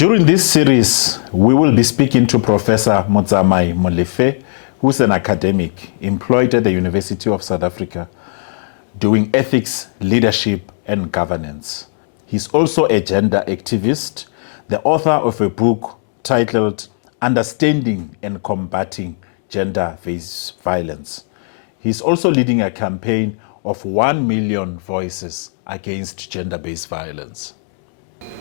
During this series, we will be speaking to Professor Motsamai Molefe, who's an academic employed at the University of South Africa, doing ethics, leadership, and governance. He's also a gender activist, the author of a book titled Understanding and Combating Gender-Based Violence. He's also leading a campaign of 1 million voices against gender-based violence.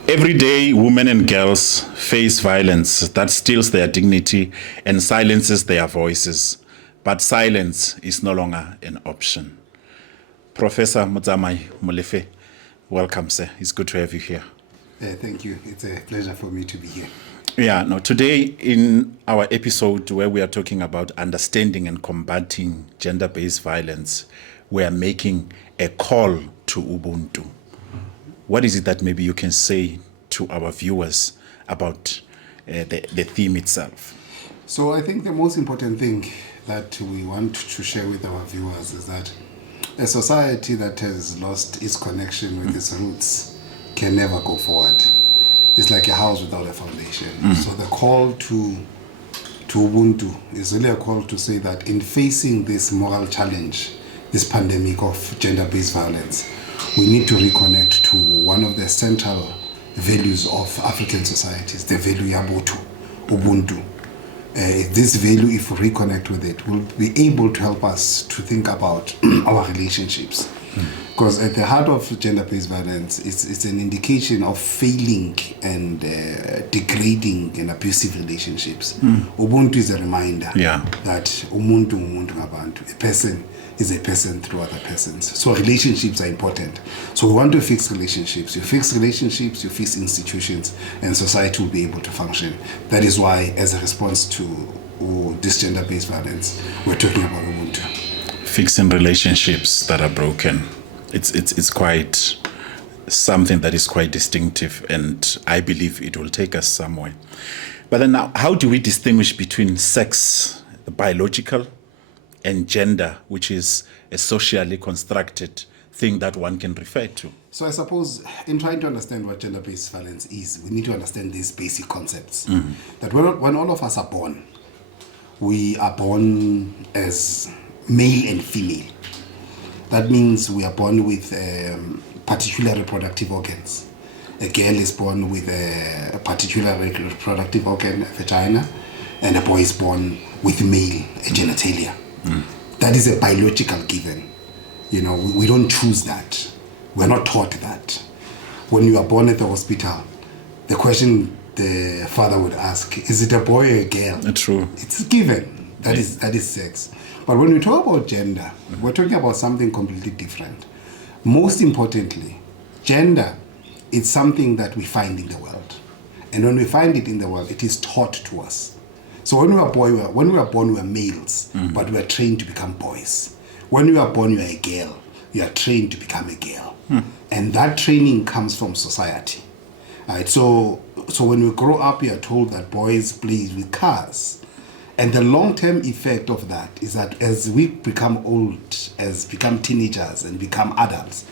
Every day, women and girls face violence that steals their dignity and silences their voices. But silence is no longer an option. Professor Motsamai Molefe, welcome, sir. It's good to have you here. Thank you. It's a pleasure for me to be here. Yeah, no, today in our episode where we are talking about understanding and combating gender-based violence, we are making a call to Ubuntu. What is it that maybe you can say to our viewers about the theme itself? So I think the most important thing that we want to share with our viewers is that a society that has lost its connection with its roots can never go forward. It's like a house without a foundation. So the call to Ubuntu is really a call to say that in facing this moral challenge, this pandemic of gender-based violence, we need to reconnect to one of the central values of African societies, the value Yabotu, Ubuntu. This value, if we reconnect with it, will be able to help us to think about our relationships. Because at the heart of gender-based violence, it's an indication of failing and degrading and abusive relationships. Ubuntu is a reminder that umuntu ngabantu, a person is a person through other persons. So relationships are important. So we want to fix relationships. You fix relationships, you fix institutions, and society will be able to function. That is why, as a response to this gender-based violence, we're talking about Ubuntu. Fixing relationships that are broken. It's quite something that is quite distinctive, and I believe it will take us somewhere. But then now, how do we distinguish between sex, the biological, and gender, which is a socially constructed thing that one can refer to? So I suppose in trying to understand what gender-based violence is, we need to understand these basic concepts. That when all of us are born, we are born as male and female. That means we are born with particular reproductive organs. A girl is born with a particular reproductive organ, a vagina, and a boy is born with male genitalia. That is a biological given. You know, we don't choose that. We're not taught that. When you are born at the hospital, the question the father would ask, is it a boy or a girl? True. It's given. That is sex. But when we talk about gender, we're talking about something completely different. Most importantly, gender is something that we find in the world. And when we find it in the world, it is taught to us. So when we are born, we are males, but we are trained to become boys. When we are born, you are a girl. You are trained to become a girl. And that training comes from society. Right? So when we grow up, we are told that boys play with cars. And the long-term effect of that is that as we become old, as become teenagers and become adults,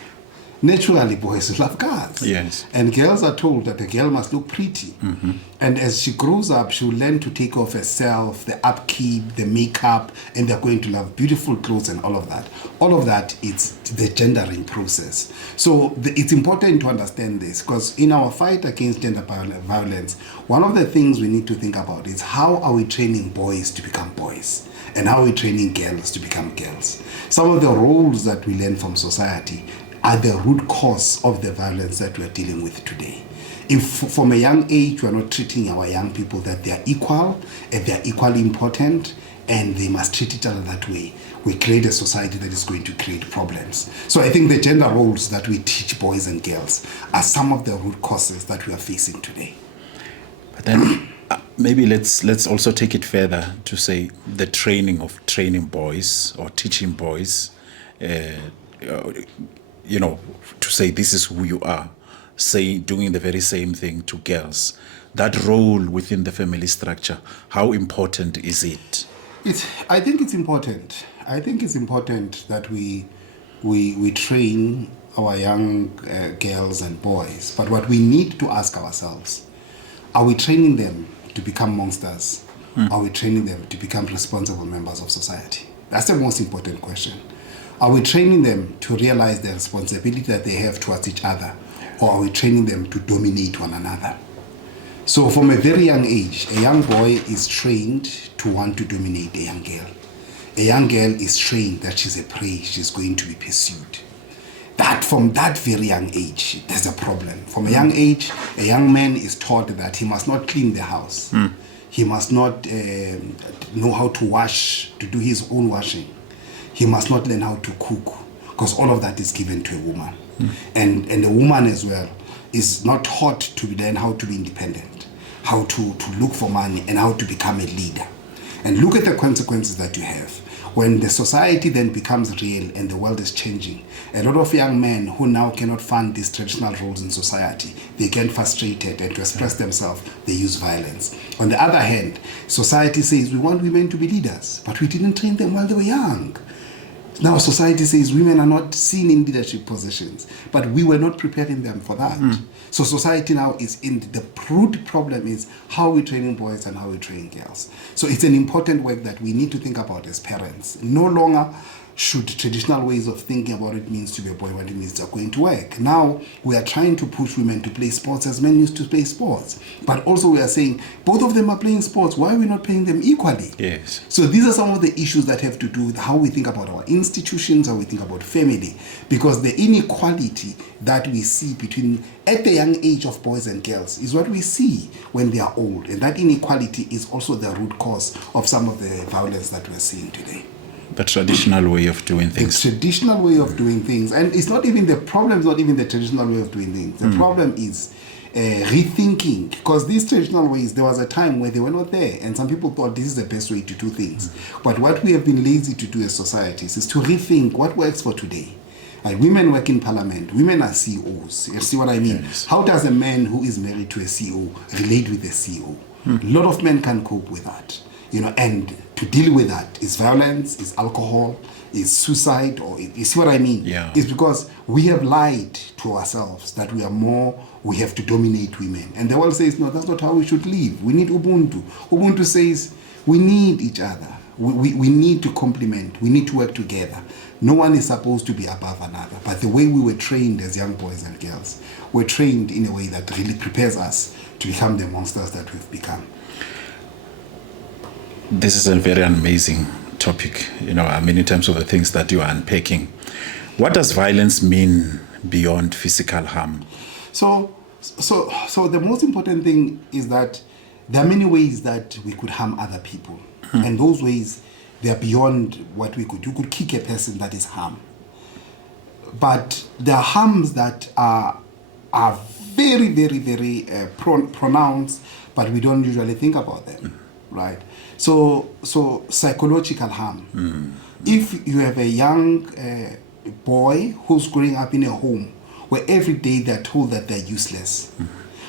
naturally boys love cars. Yes. And girls are told that the girl must look pretty. And as she grows up, she will learn to take off herself, the upkeep, the makeup, and they're going to love beautiful clothes and all of that. All of that is the gendering process. So it's important to understand this, because in our fight against gender violence, one of the things we need to think about is how are we training boys to become boys? And how are we training girls to become girls? Some of the roles that we learn from society are the root cause of the violence that we're dealing with today. If from a young age we're not treating our young people that they're equal and they're equally important and they must treat each other that way, we create a society that is going to create problems. So I think the gender roles that we teach boys and girls are some of the root causes that we are facing today. But then maybe let's also take it further to say the training boys or teaching boys, to say this is who you are, say doing the very same thing to girls. That role within the family structure, how important is it? I think it's important. I think it's important that we train our young girls and boys. But what we need to ask ourselves, Are we training them to become monsters? Are we training them to become responsible members of society? That's the most important question. Are we training them to realize the responsibility that they have towards each other? Or are we training them to dominate one another? So from a very young age, a young boy is trained to want to dominate a young girl. A young girl is trained that she's a prey, she's going to be pursued. That from that very young age, there's a problem. From a young age, a young man is taught that he must not clean the house. He must not know how to wash, to do his own washing. He must not learn how to cook, because all of that is given to a woman. And a woman as well is not taught to learn how to be independent, how to look for money, and how to become a leader. And look at the consequences that you have. When the society then becomes real and the world is changing, a lot of young men who now cannot fund these traditional roles in society, they get frustrated, and to express themselves, they use violence. On the other hand, society says we want women to be leaders, but we didn't train them while they were young. Now society says women are not seen in leadership positions, but we were not preparing them for that. So society now is in the root problem is how we're training boys and how we're training girls. So it's an important work that we need to think about as parents. No longer should traditional ways of thinking about it means to be a boy, what it means to going to work. Now we are trying to push women to play sports as men used to play sports. But also we are saying both of them are playing sports. Why are we not playing them equally? Yes. So these are some of the issues that have to do with how we think about our institutions, how we think about family. Because the inequality that we see between at the young age of boys and girls is what we see when they are old. And that inequality is also the root cause of some of the violence that we're seeing today. The traditional way of doing things. The traditional way of doing things. And it's not even the problem, is not even the traditional way of doing things. The problem is rethinking. Because these traditional ways, there was a time where they were not there. And some people thought this is the best way to do things. But what we have been lazy to do as societies is to rethink what works for today. Like women work in parliament. Women are CEOs. You see what I mean? Yes. How does a man who is married to a CEO relate with a CEO? A lot of men can cope with that. You know, and to deal with that is violence, is alcohol, is suicide, or you see what I mean? Yeah. It's because we have lied to ourselves that we have to dominate women. And the world says, no, that's not how we should live. We need Ubuntu. Ubuntu says we need each other. We need to complement. We need to work together. No one is supposed to be above another. But the way we were trained as young boys and girls, we're trained in a way that really prepares us to become the monsters that we've become. This is a very amazing topic, in terms of the things that you are unpacking. What does violence mean beyond physical harm? So the most important thing is that there are many ways that we could harm other people. And those ways, they are beyond what we could do. You could kick a person, that is harm. But there are harms that are very, very, very pronounced, but we don't usually think about them, right? So psychological harm. If you have a young boy who's growing up in a home where every day they're told that they're useless,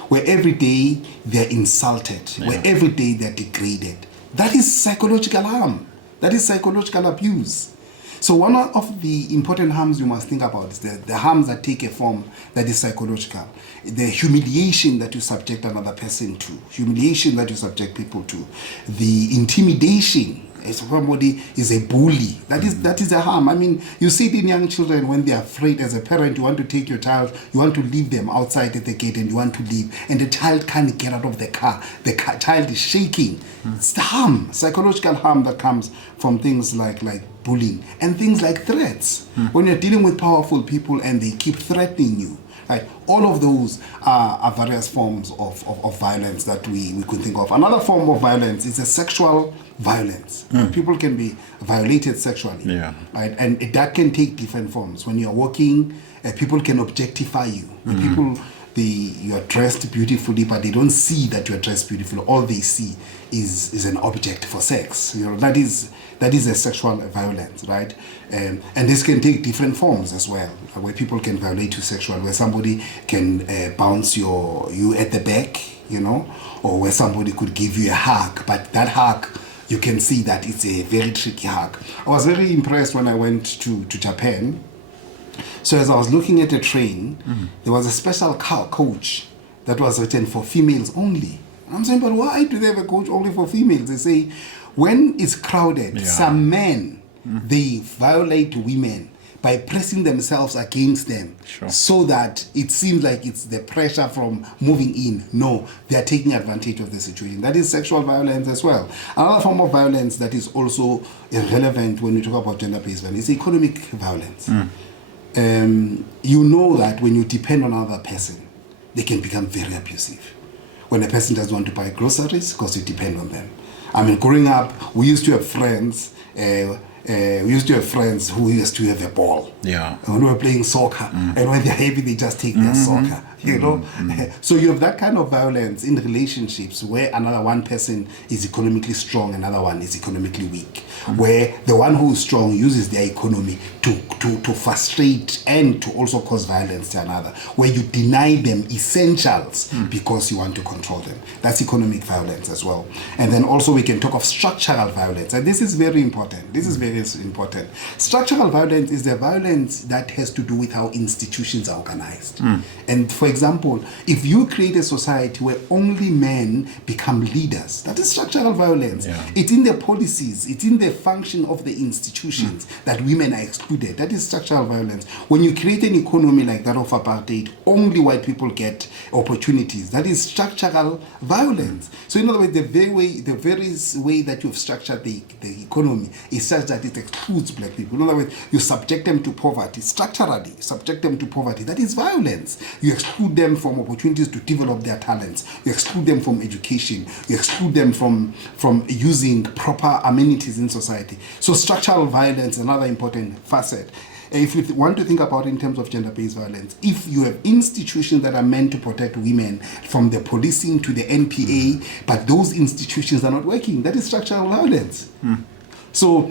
where every day they're insulted, where every day they're degraded, that is psychological harm. That is psychological abuse. So one of the important harms you must think about is the harms that take a form that is psychological. The humiliation that you subject another person to, humiliation that you subject people to, the intimidation. If somebody is a bully, that is a harm. I mean, you see it in young children when they are afraid. As a parent, you want to take your child, you want to leave them outside at the gate and you want to leave, and the child can't get out of the car. The child is shaking. It's the harm, psychological harm that comes from things like bullying and things like threats. When you're dealing with powerful people and they keep threatening you, right? All of those are various forms of violence that we could think of. Another form of violence is a sexual violence. People can be violated sexually, right? And that can take different forms. When you're walking, people can objectify you. You are dressed beautifully, but they don't see that you are dressed beautifully. All they see is an object for sex. That is a sexual violence, right? And this can take different forms as well, where people can violate you sexually, where somebody can bounce you at the back, or where somebody could give you a hug, but that hug, you can see that it's a very tricky hug. I was very impressed when I went to Japan. So as I was looking at a train, there was a special coach that was written for females only. I'm saying, but why do they have a coach only for females? They say, when it's crowded, some men, they violate women by pressing themselves against them, so that it seems like it's the pressure from moving in. No, they are taking advantage of the situation. That is sexual violence as well. Another form of violence that is also irrelevant when we talk about gender-based violence is economic violence. You know that when you depend on another person, they can become very abusive. When a person doesn't want to buy groceries because you depend on them. I mean, growing up, we used to have friends. We used to have friends who used to have a ball. Yeah. When we were playing soccer, and when they're happy, they just take their soccer. You know, so you have that kind of violence in relationships where another one person is economically strong, another one is economically weak. Where the one who is strong uses their economy to frustrate and to also cause violence to another. Where you deny them essentials because you want to control them. That's economic violence as well. And then also we can talk of structural violence, and this is very important. This is very important. Structural violence is the violence that has to do with how institutions are organized. And for example, if you create a society where only men become leaders, that is structural violence. It's in the policies, it's in the function of the institutions that women are excluded. That is structural violence. When you create an economy like that of apartheid, only white people get opportunities. That is structural violence. So in other words, the very way that you've structured the economy is such that it excludes black people. In other words, you subject them to poverty, structurally subject them to poverty. That is violence. You exclude them from opportunities to develop their talents. You exclude them from education. You exclude them from using proper amenities in society. So structural violence is another important facet. If you want to think about it in terms of gender-based violence, if you have institutions that are meant to protect women, from the policing to the NPA, but those institutions are not working, that is structural violence. So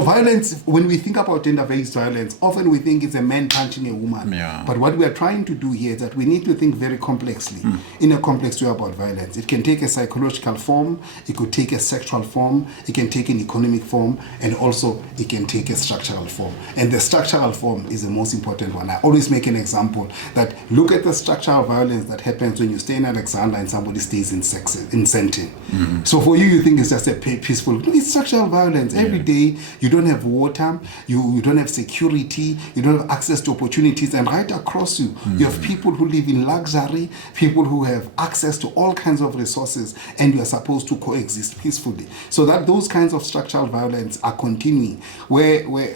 violence, when we think about gender-based violence, often we think it's a man punching a woman. But what we are trying to do here is that we need to think very complexly, in a complex way about violence. It can take a psychological form, it could take a sexual form, it can take an economic form, and also it can take a structural form. And the structural form is the most important one. I always make an example that look at the structural violence that happens when you stay in Alexandra and somebody stays in Sentin. So for you think it's just a peaceful, no, it's structural violence. Every day you don't have water, you don't have security, you don't have access to opportunities, and right across you, you have people who live in luxury, people who have access to all kinds of resources, and you are supposed to coexist peacefully. So that those kinds of structural violence are continuing.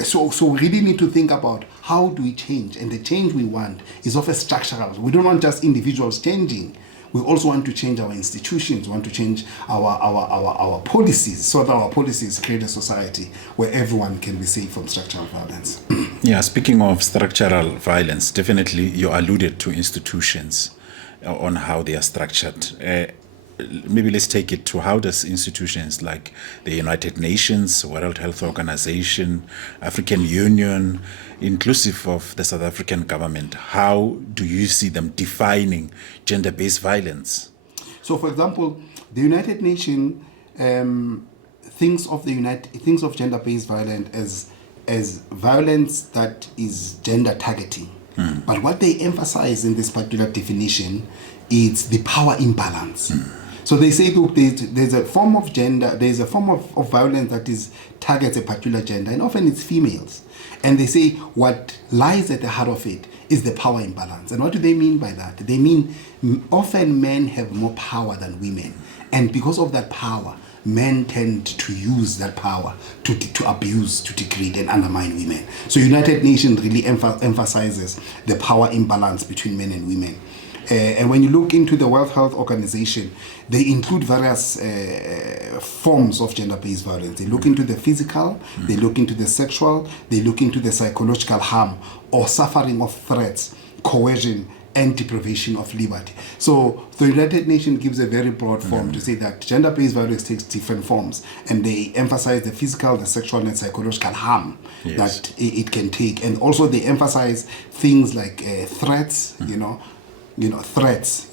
So we really need to think about how do we change, and the change we want is of a structural. We don't want just individuals changing. We also want to change our institutions, want to change our policies, so that our policies create a society where everyone can be safe from structural violence. Yeah, speaking of structural violence, definitely you alluded to institutions on how they are structured. Maybe let's take it to how does institutions like the United Nations, World Health Organization, African Union, inclusive of the South African government, how do you see them defining gender-based violence? So, for example, the United Nations thinks of gender-based violence as violence that is gender targeting. But what they emphasize in this particular definition is the power imbalance. So they say, look, there's a form of gender, there's a form of violence that targets a particular gender, and often it's females. And they say what lies at the heart of it is the power imbalance. And what do they mean by that? They mean often men have more power than women. And because of that power, men tend to use that power to abuse, to degrade and undermine women. So United Nations really emphasizes the power imbalance between men and women. And when you look into the World Health Organization, they include various forms of gender-based violence. They look into the physical, they look into the sexual, they look into the psychological harm or suffering of threats, coercion, and deprivation of liberty. So the United Nations gives a very broad form to say that gender-based violence takes different forms, and they emphasize the physical, the sexual, and psychological harm that it can take. And also they emphasize things like threats, threats,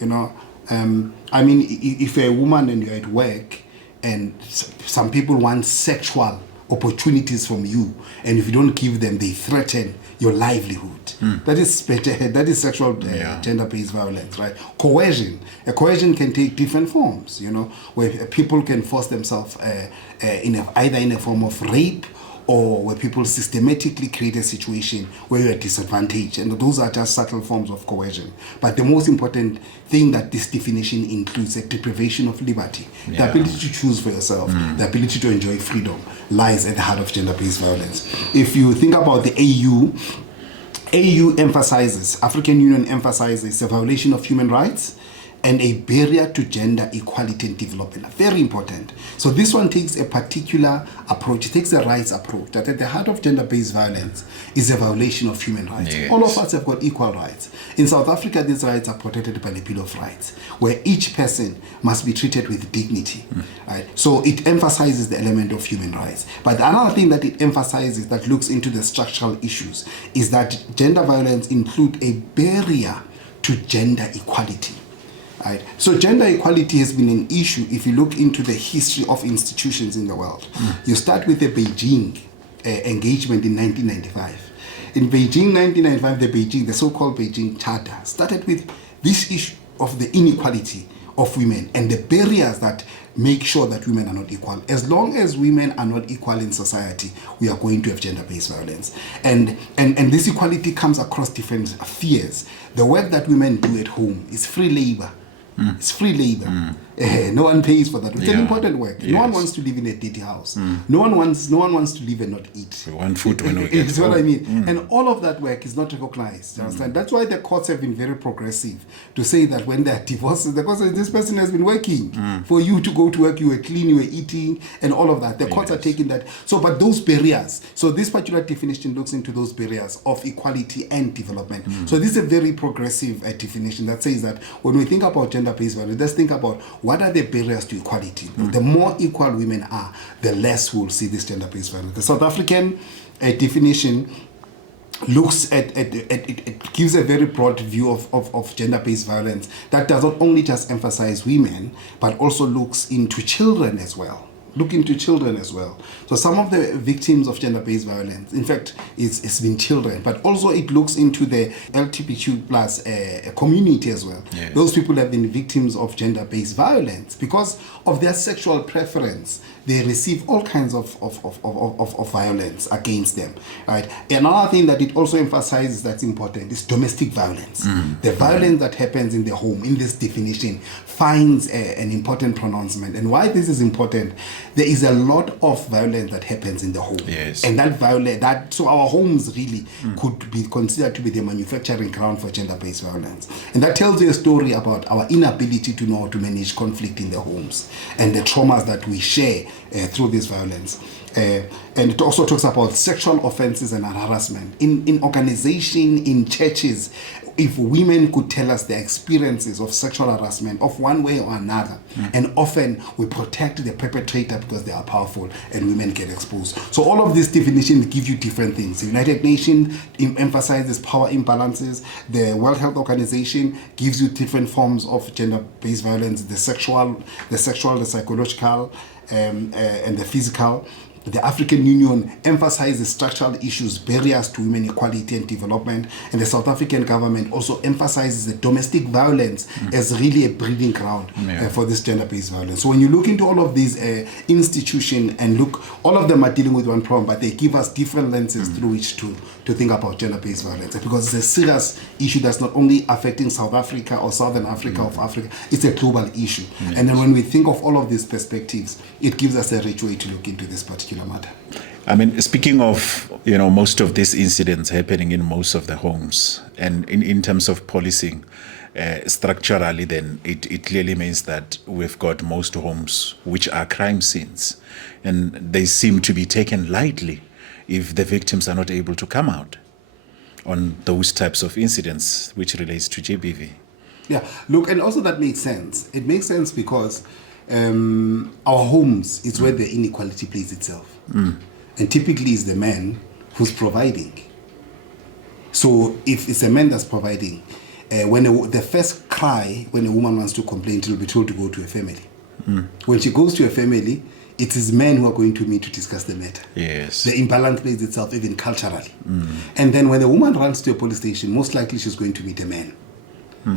I mean, if you're a woman and you're at work and some people want sexual opportunities from you, and if you don't give them, they threaten your livelihood. That is sexual gender-based violence, right? Coercion. Coercion can take different forms, where people can force themselves either in a form of rape, or where people systematically create a situation where you're at disadvantage. And those are just subtle forms of coercion. But the most important thing that this definition includes, a deprivation of liberty. The ability to choose for yourself, the ability to enjoy freedom, lies at the heart of gender-based violence. If you think about the AU emphasizes, African Union emphasizes a violation of human rights and a barrier to gender equality and development. Very important. So this one takes a particular approach. It takes a rights approach, that at the heart of gender-based violence is a violation of human rights. Yes. All of us have got equal rights. In South Africa, these rights are protected by the Bill of Rights, where each person must be treated with dignity. Right? So it emphasizes the element of human rights. But another thing that it emphasizes that looks into the structural issues is that gender violence includes a barrier to gender equality. Right. So gender equality has been an issue if you look into the history of institutions in the world. You start with the Beijing engagement in 1995. In Beijing 1995, the so-called Beijing Charter started with this issue of the inequality of women and the barriers that make sure that women are not equal. As long as women are not equal in society, we are going to have gender-based violence. And this equality comes across different spheres. The work that women do at home is free labor. It's free labor. No one pays for that. It's an important work. No one wants to live in a dirty house. No one wants to live and not eat. We want food when we get It's what I mean. And all of that work is not recognized. You understand? That's why the courts have been very progressive to say that when there are divorces, the court says this person has been working. For you to go to work, you were clean, you were eating, and all of that. The courts are taking that. So, but those barriers. So this particular definition looks into those barriers of equality and development. So this is a very progressive definition that says that when we think about gender-based violence, let's think about what are the barriers to equality. The more equal women are, the less we'll see this gender-based violence. The South African definition looks at it gives a very broad view of gender-based violence that does not only just emphasize women, but also looks into children as well. So some of the victims of gender-based violence, in fact, it's been children, but also it looks into the LGBTQ plus community as well. Yes. Those people have been victims of gender-based violence because of their sexual preference. They receive all kinds of violence against them. Right. Another thing that it also emphasizes that's important is domestic violence. The violence that happens in the home, in this definition, finds an important pronouncement. And why this is important, there is a lot of violence that happens in the home. Yes. And that violence, so our homes really could be considered to be the manufacturing ground for gender-based violence. And that tells you a story about our inability to know how to manage conflict in the homes and the traumas that we share through this violence. And it also talks about sexual offenses and harassment. In organization, in churches, if women could tell us their experiences of sexual harassment of one way or another, and often we protect the perpetrator because they are powerful and women get exposed. So all of these definitions give you different things. The United Nations emphasizes power imbalances. The World Health Organization gives you different forms of gender-based violence, the sexual, the psychological, and the physical. The African Union emphasizes structural issues, barriers to women equality and development, and the South African government also emphasizes the domestic violence as really a breeding ground for this gender-based violence. So when you look into all of these institutions and look, all of them are dealing with one problem, but they give us different lenses through which to think about gender-based violence, because it's a serious issue that's not only affecting South Africa or Southern Africa or Africa, it's a global issue. And then when we think of all of these perspectives, it gives us a rich way to look into this particular matter. I mean, speaking of, most of these incidents happening in most of the homes, and in terms of policing, structurally, then it clearly means that we've got most homes which are crime scenes, and they seem to be taken lightly if the victims are not able to come out on those types of incidents, which relates to GBV. Yeah, look, and also that makes sense. It makes sense because our homes is where the inequality plays itself. And typically it's the man who's providing. So if it's a man that's providing, the first cry when a woman wants to complain, she'll be told to go to a family. When she goes to a family, it is men who are going to meet to discuss the matter. Yes. The imbalance plays itself even culturally. And then when a woman runs to a police station, most likely she's going to meet a man.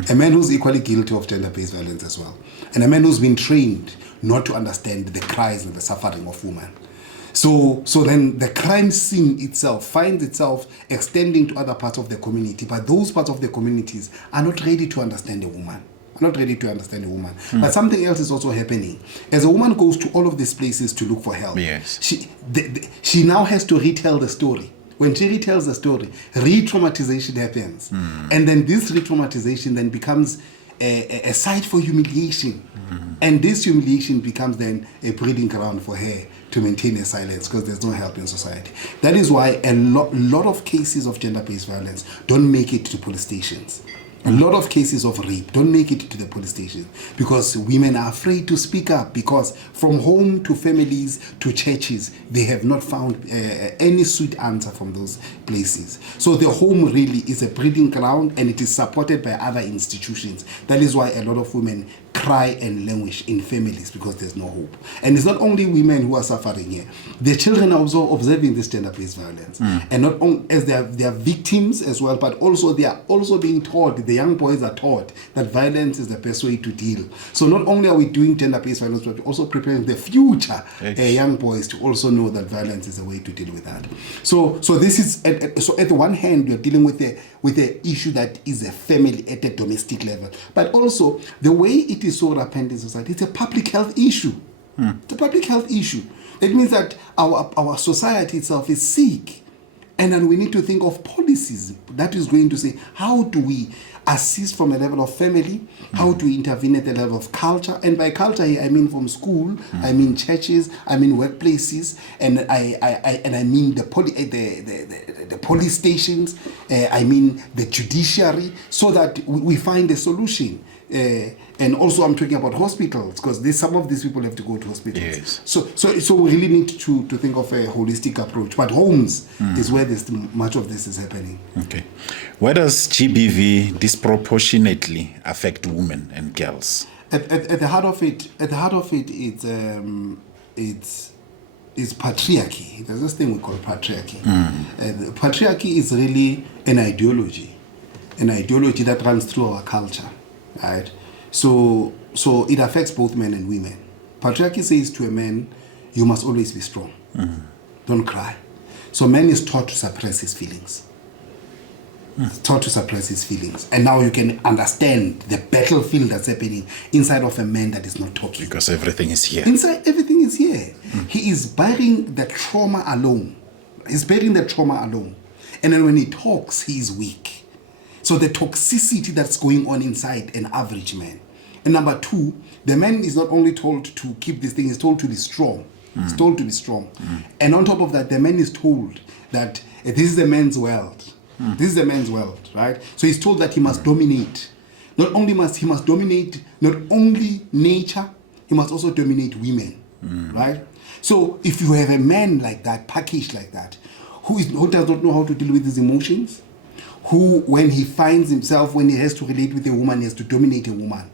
A man who's equally guilty of gender-based violence as well. And a man who's been trained not to understand the cries and the suffering of women. So then the crime scene itself finds itself extending to other parts of the community, but those parts of the communities are not ready to understand a woman. But something else is also happening. As a woman goes to all of these places to look for help, yes, she now has to retell the story. When she retells the story, re-traumatization happens. And then this re-traumatization then becomes a site for humiliation. And this humiliation becomes then a breeding ground for her to maintain her silence because there's no help in society. That is why a lot of cases of gender-based violence don't make it to police stations. A lot of cases of rape don't make it to the police station because women are afraid to speak up, because from home to families to churches, they have not found any sweet answer from those places. So the home really is a breeding ground, and it is supported by other institutions. That is why a lot of women cry and languish in families because there's no hope. And it's not only women who are suffering here. The children are also observing this gender-based violence. And not only as they are victims as well, but also they are also being taught, the young boys are taught that violence is the best way to deal. So not only are we doing gender-based violence, but we're also preparing the future young boys to also know that violence is a way to deal with that. So this is, so at the one hand, you're dealing with the issue that is a family at a domestic level, but also the way it is so rampant in society, it's a public health issue. It's a public health issue. It means that our society itself is sick. And then we need to think of policies that is going to say, how do we assist from a level of family? How do we intervene at the level of culture? And by culture here, I mean from school, I mean churches, I mean workplaces, and I mean the police stations, I mean the judiciary, so that we find a solution. And also I'm talking about hospitals, because some of these people have to go to hospitals. Yes. So we really need to think of a holistic approach. But homes is where much of this is happening. Okay. Where does GBV disproportionately affect women and girls? At the heart of it, it's patriarchy. There's this thing we call patriarchy. Patriarchy is really an ideology that runs through our culture. Right, so it affects both men and women. Patriarchy says to a man, you must always be strong. Don't cry. So man is taught to suppress his feelings. Taught to suppress his feelings. And now you can understand the battlefield that's happening inside of a man that is not talking. Because everything is here. Inside, everything is here. He is bearing the trauma alone. And then when he talks, he is weak. So the toxicity that's going on inside an average man. And number two, the man is not only told to keep this thing, he's told to be strong. He's told to be strong. And on top of that, the man is told that this is a man's world. This is a man's world, right? So he's told that he must dominate. Not only must he dominate not only nature, he must also dominate women, right? So if you have a man like that, packaged like that, who does not know how to deal with his emotions, who, when he finds himself, when he has to relate with a woman, he has to dominate a woman.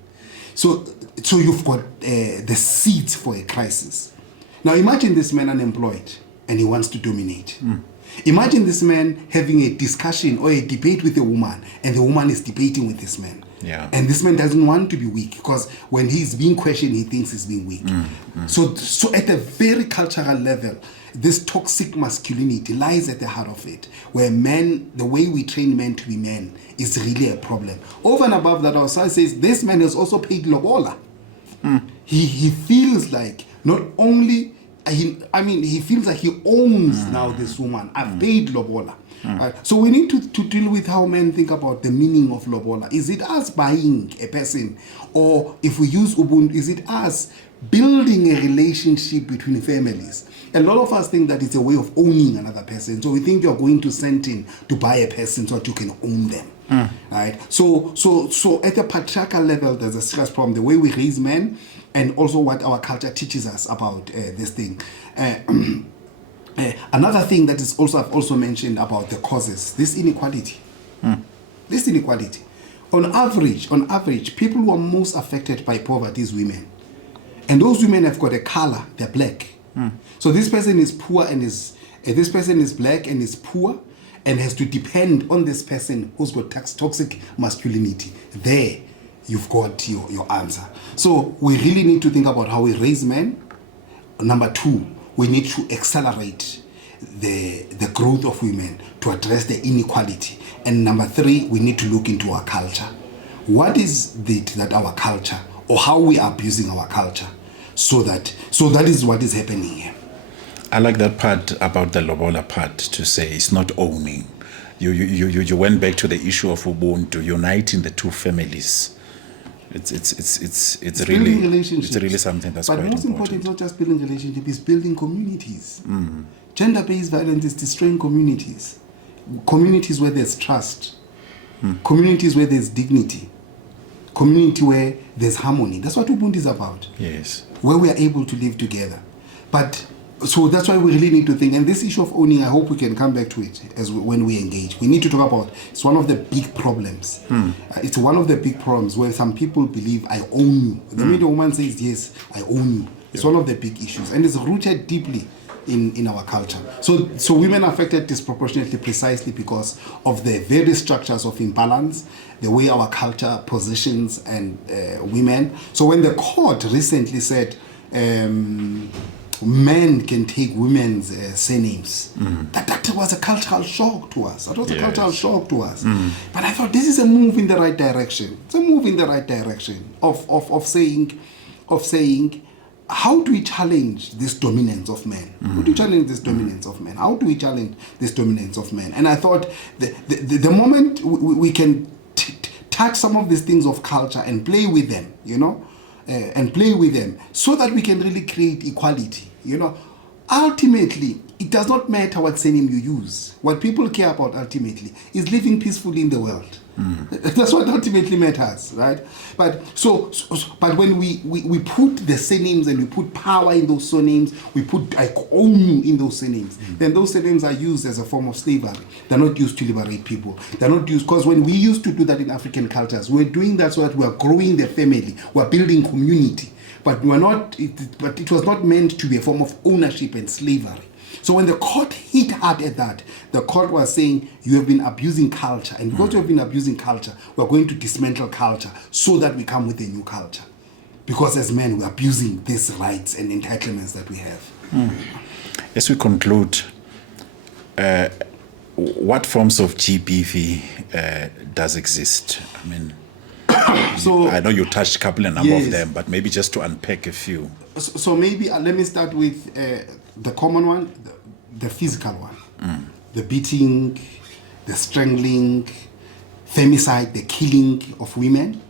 So you've got the seeds for a crisis. Now imagine this man unemployed and he wants to dominate. Imagine this man having a discussion or a debate with a woman, and the woman is debating with this man. Yeah. And this man doesn't want to be weak, because when he's being questioned, he thinks he's being weak. So at a very cultural level, this toxic masculinity lies at the heart of it, where men, the way we train men to be men is really a problem. Over and above that, our side says this man has also paid lobola. He feels like not only, he feels like he owns now this woman. I've paid lobola. Right? So we need to deal with how men think about the meaning of lobola. Is it us buying a person? Or if we use Ubuntu, is it us building a relationship between families? A lot of us think that it's a way of owning another person. So we think you're going to Sentin to buy a person so that you can own them. Right? So at the patriarchal level, there's a serious problem. The way we raise men, and also what our culture teaches us about this thing. Another thing that is also, I've also mentioned about the causes, this inequality. This inequality. On average, people who are most affected by poverty is women. And those women have got a color, they're black. So this person is poor and this person is black and is poor and has to depend on this person who's got toxic masculinity. There, you've got your answer. So we really need to think about how we raise men. Number two, we need to accelerate the growth of women to address the inequality. And number three, we need to look into our culture. What is it that our culture, or how we are abusing our culture, so that is what is happening here. I like that part about the lobola part, to say it's not owning. You went back to the issue of Ubuntu, uniting the two families. It's really relationships. It's really something that's but quite most important. Not just building relationships, it's building communities. Gender-based violence is destroying communities. Communities where there's trust, communities where there's dignity, community where there's harmony. That's what Ubuntu is about. Yes. Where we are able to live together. But so that's why we really need to think. And this issue of owning, I hope we can come back to it when we engage. We need to talk about. It's one of the big problems. It's one of the big problems where some people believe I own you. The minute a woman says yes, I own you. It's one of the big issues, and it's rooted deeply in our culture. So women are affected disproportionately precisely because of the very structures of imbalance, the way our culture positions and women. So when the court recently said men can take women's surnames, that was a cultural shock to us. That was a cultural shock to us. But I thought this is a move in the right direction. It's a move in the right direction of saying, how do we challenge this dominance of men? How do we challenge this dominance of men? How do we challenge this dominance of men? And I thought the moment we can touch some of these things of culture and play with them, and play with them so that we can really create equality, Ultimately, it does not matter what surname you use. What people care about ultimately is living peacefully in the world. That's what ultimately matters, right? But but when we put the surnames and we put power in those surnames, we put I own you in those surnames, then those surnames are used as a form of slavery. They're not used to liberate people. They're not used, because when we used to do that in African cultures, we're doing that so that we're growing the family, we're building community. But but it was not meant to be a form of ownership and slavery. So when the court hit hard at that, the court was saying, you have been abusing culture. And because you have been abusing culture, we're going to dismantle culture so that we come with a new culture. Because as men, we're abusing these rights and entitlements that we have. As we conclude, what forms of GBV does exist? I mean, so I know you touched a couple of number of them, but maybe just to unpack a few. So maybe let me start with the common one, the physical one, the beating, the strangling, femicide, the killing of women.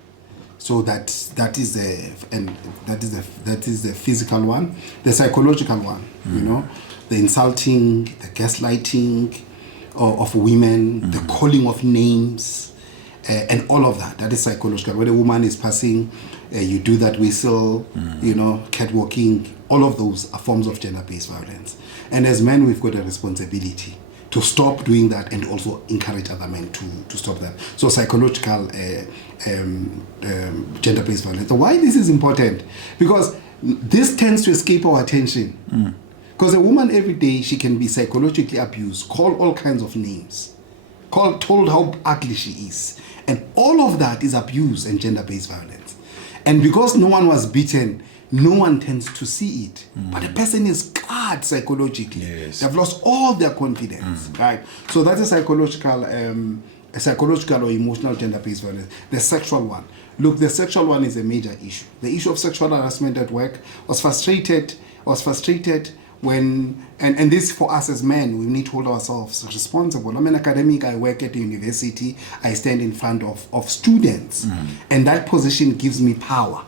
So that is the physical one. The psychological one, the insulting, the gaslighting of women, the calling of names. And all of that is psychological. When a woman is passing, you do that whistle, catwalking. All of those are forms of gender-based violence. And as men, we've got a responsibility to stop doing that and also encourage other men to stop that. So psychological gender-based violence. So why this is important? Because this tends to escape our attention. Because a woman every day, she can be psychologically abused, called all kinds of names, told how ugly she is. And all of that is abuse and gender-based violence. And because no one was beaten, no one tends to see it. But the person is scarred psychologically. Yes. They've lost all their confidence, right? So that's a psychological or emotional gender-based violence. The sexual one. Look, the sexual one is a major issue. The issue of sexual harassment at work was frustrated when, and this for us as men, we need to hold ourselves responsible. I'm an academic, I work at the university, I stand in front of students, and that position gives me power.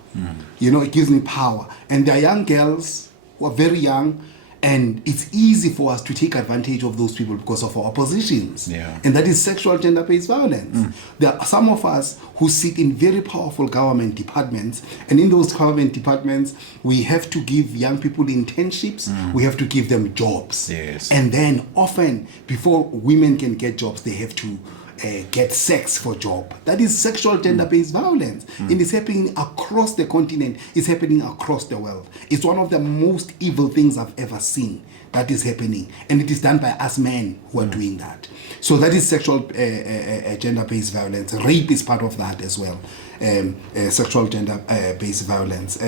It gives me power. And there are young girls who are very young, and it's easy for us to take advantage of those people because of our positions. Yeah. And that is sexual gender-based violence. There are some of us who sit in very powerful government departments, and in those government departments, we have to give young people internships, we have to give them jobs. Yes. And then often, before women can get jobs, they have to get sex for job. That is sexual gender-based violence. It is happening across the continent. It's happening across the world. It's one of the most evil things I've ever seen that is happening. And it is done by us men who are doing that. So that is sexual gender-based violence. Rape is part of that as well. Sexual gender-based violence.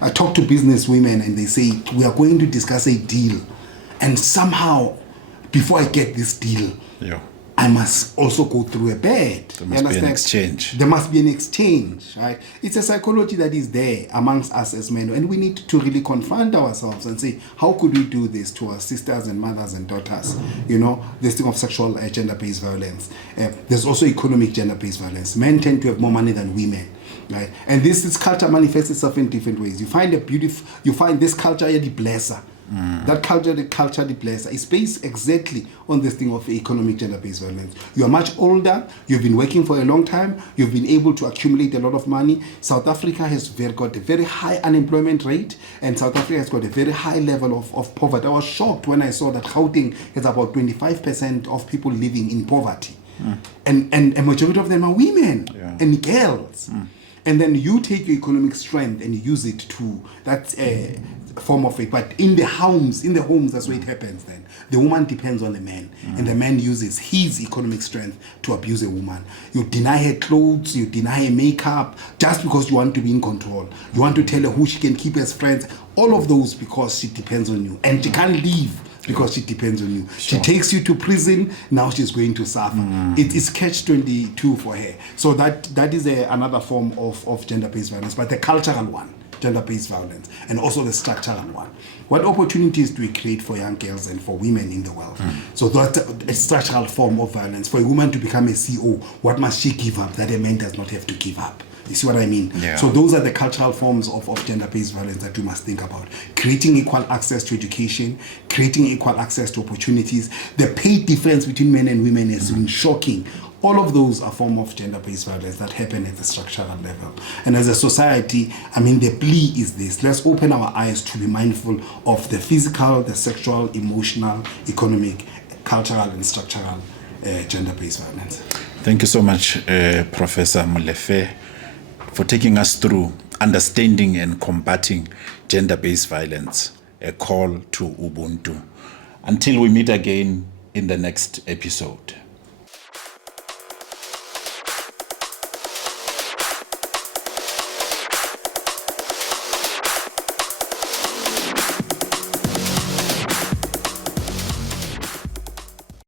I talk to business women and they say, we are going to discuss a deal. And somehow, before I get this deal, I must also go through a bed. There must be an exchange. There must be an exchange, right? It's a psychology that is there amongst us as men, and we need to really confront ourselves and say, how could we do this to our sisters and mothers and daughters? You know, this thing of sexual gender-based violence. There's also economic gender-based violence. Men tend to have more money than women. Right, and this culture manifests itself in different ways. You find this culture, the blesser. That culture, the blesser, is based exactly on this thing of economic gender-based violence. You are much older, you've been working for a long time, you've been able to accumulate a lot of money. South Africa has got a very high unemployment rate, and South Africa has got a very high level of poverty. I was shocked when I saw that Gauteng has about 25% of people living in poverty. And a majority of them are women and girls. And then you take your economic strength and you use it to that's a form of it. But in the homes, that's where it happens then. The woman depends on the man, and the man uses his economic strength to abuse a woman. You deny her clothes, you deny her makeup, just because you want to be in control. You want to tell her who she can keep as friends. All of those because she depends on you. And she can't leave because she depends on you. She takes you to prison, now she's going to suffer. It is catch-22 for her. So that is another form of gender-based violence, but the cultural one, gender-based violence, and also the structural one. What opportunities do we create for young girls and for women in the world? So that's a structural form of violence. For a woman to become a CEO, what must she give up that a man does not have to give up? You see what I mean? So those are the cultural forms of gender-based violence that we must think about. Creating equal access to education, creating equal access to opportunities. The pay difference between men and women has been shocking. All of those are forms of gender-based violence that happen at the structural level. And as a society, I mean, the plea is this. Let's open our eyes to be mindful of the physical, the sexual, emotional, economic, cultural, and structural gender-based violence. Thank you so much, Professor Molefe, for taking us through understanding and combating gender-based violence, a call to Ubuntu. Until we meet again in the next episode.